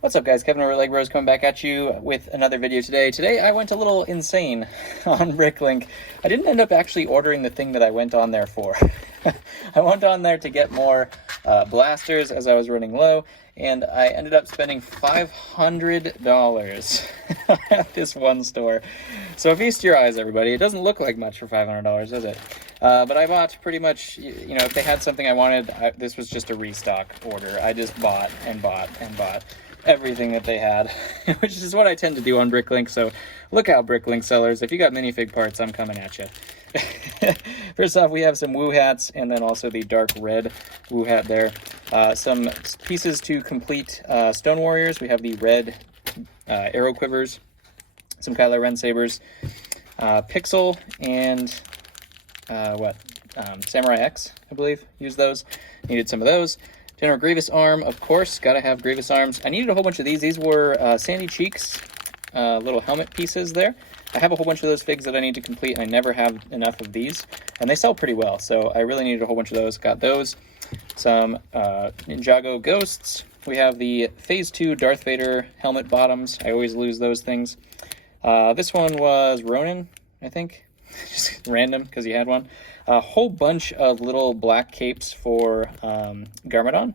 What's up, guys? Kevin over at LEGbrOs coming back at you with another video today. Today I went a little insane on Bricklink. I didn't end up actually ordering the thing that I went on there for. I went on there to get more blasters as I was running low, and I ended up spending $500 at this one store. So feast your eyes, everybody. It doesn't look like much for $500, does it? But I bought pretty much, you know, if they had something I wanted, this was just a restock order. I just bought and bought and bought everything that they had, which is what I tend to do on Bricklink. So look out, Bricklink sellers. If you got minifig parts, I'm coming at you. First off, we have some woo hats, and then also the dark red woo hat there. Some pieces to complete Stone Warriors. We have the red arrow quivers, some Kylo Ren sabers, Pixel, and Samurai X, I believe, used those. Needed some of those. General Grievous arm, of course, gotta have Grievous arms. I needed a whole bunch of these. These were Sandy Cheeks, little helmet pieces there. I have a whole bunch of those figs that I need to complete, and I never have enough of these. And they sell pretty well, so I really needed a whole bunch of those. Got those. Some Ninjago Ghosts. We have the Phase 2 Darth Vader helmet bottoms. I always lose those things. This one was Ronin, I think. Just random, because he had one. A whole bunch of little black capes for Garmadon,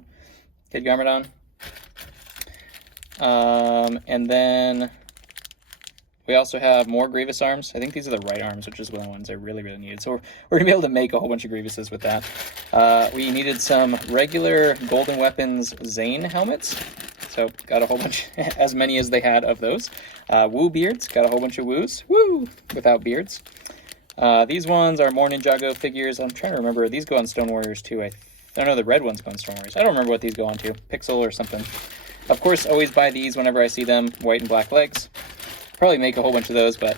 Kid Garmadon. And then we also have more Grievous arms. I think these are the right arms, which is one of the ones I really, really needed. So we're going to be able to make a whole bunch of Grievouses with that. We needed some regular Golden Weapons Zane helmets. So got a whole bunch, as many as they had of those. Woo beards, got a whole bunch of woos. Woo! Without beards. These ones are more Ninjago figures. I'm trying to remember. These go on Stone Warriors too. I don't know, the red ones go on Stone Warriors. I don't remember what these go on to. Pixel or something. Of course, always buy these whenever I see them. White and black legs. Probably make a whole bunch of those, but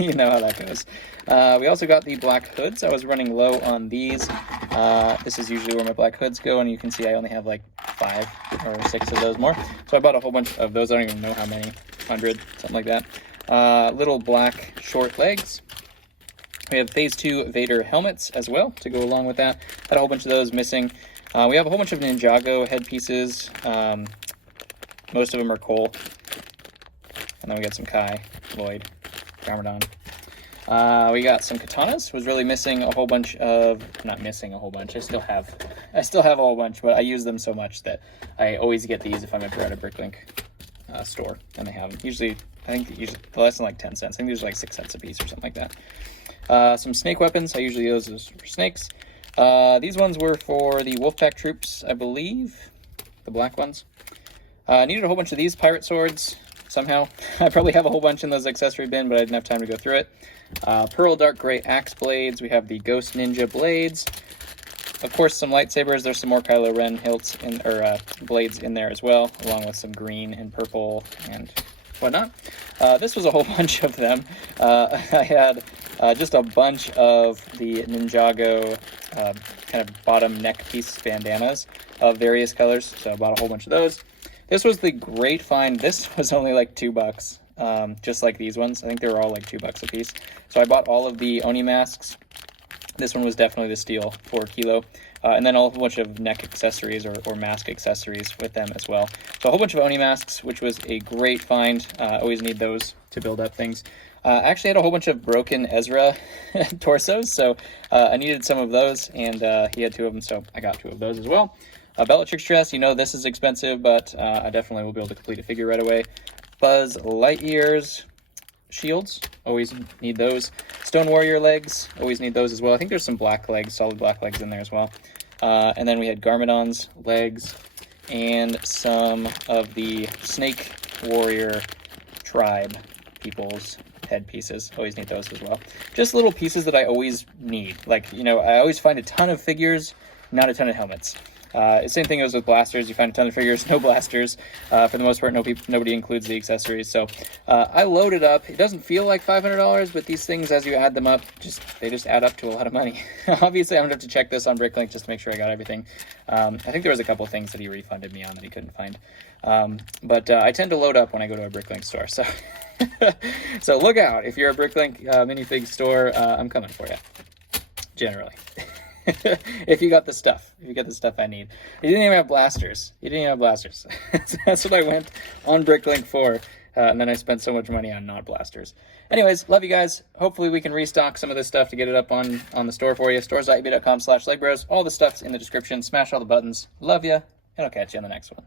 you know how that goes. We also got the black hoods. I was running low on these. This is usually where my black hoods go, and you can see I only have like 5 or 6 of those more. So I bought a whole bunch of those. I don't even know how many. 100, something like that. Little black short legs. We have Phase 2 Vader helmets as well to go along with that. Had a whole bunch of those missing. We have a whole bunch of Ninjago headpieces. Most of them are Cole. And then we got some Kai, Lloyd, Garmadon. We got some katanas. Was really missing a whole bunch of, not missing a whole bunch. I still have a whole bunch, but I use them so much that I always get these if I'm ever at a Bricklink store, and they have them. Usually, I think less than like 10 cents. I think there's like 6 cents a piece or something like that. Some snake weapons. I usually use those for snakes. These ones were for the Wolfpack troops, I believe. The black ones. I needed a whole bunch of these pirate swords somehow. I probably have a whole bunch in those accessory bin, but I didn't have time to go through it. Pearl Dark Gray axe blades. We have the Ghost Ninja blades. Of course, some lightsabers. There's some more Kylo Ren hilts blades in there as well, along with some green and purple and whatnot. This was a whole bunch of them. I had just a bunch of the Ninjago kind of bottom neck piece bandanas of various colors, so I bought a whole bunch of those. This was the great find. This was only like $2, just like these ones. I think they were all like $2 a piece. So I bought all of the Oni masks. This one was definitely the steal for Kilo. And then a whole bunch of neck accessories or mask accessories with them as well. So a whole bunch of Oni masks, which was a great find. Always need those to build up things. I actually had a whole bunch of broken Ezra torsos, so I needed some of those, and he had 2 of them, so I got 2 of those as well. Bellatrix dress, you know this is expensive, but I definitely will be able to complete a figure right away. Buzz Lightyear's shields, always need those. Stone Warrior legs, always need those as well. I think there's some black legs, solid black legs in there as well. And then we had Garmadon's legs and some of the Snake Warrior tribe people's head pieces. Always need those as well. Just little pieces that I always need. Like, you know, I always find a ton of figures, not a ton of helmets. Same thing goes with blasters. You find a ton of figures, no blasters. For the most part, nobody includes the accessories. So I loaded up. It doesn't feel like $500, but these things, as you add them up, they just add up to a lot of money. Obviously, I'm going to have to check this on Bricklink just to make sure I got everything. I think there was a couple things that he refunded me on that he couldn't find. But I tend to load up when I go to a Bricklink store. So, so look out. If you're a Bricklink minifig store, I'm coming for you. Generally. If you got the stuff. If you get the stuff I need. You didn't even have blasters. That's what I went on Bricklink for. And then I spent so much money on not blasters. Anyways, love you guys. Hopefully we can restock some of this stuff to get it up on the store for you. stores.ebay.com/LEGbrOs. All the stuff's in the description. Smash all the buttons. Love ya, and I'll catch you on the next one.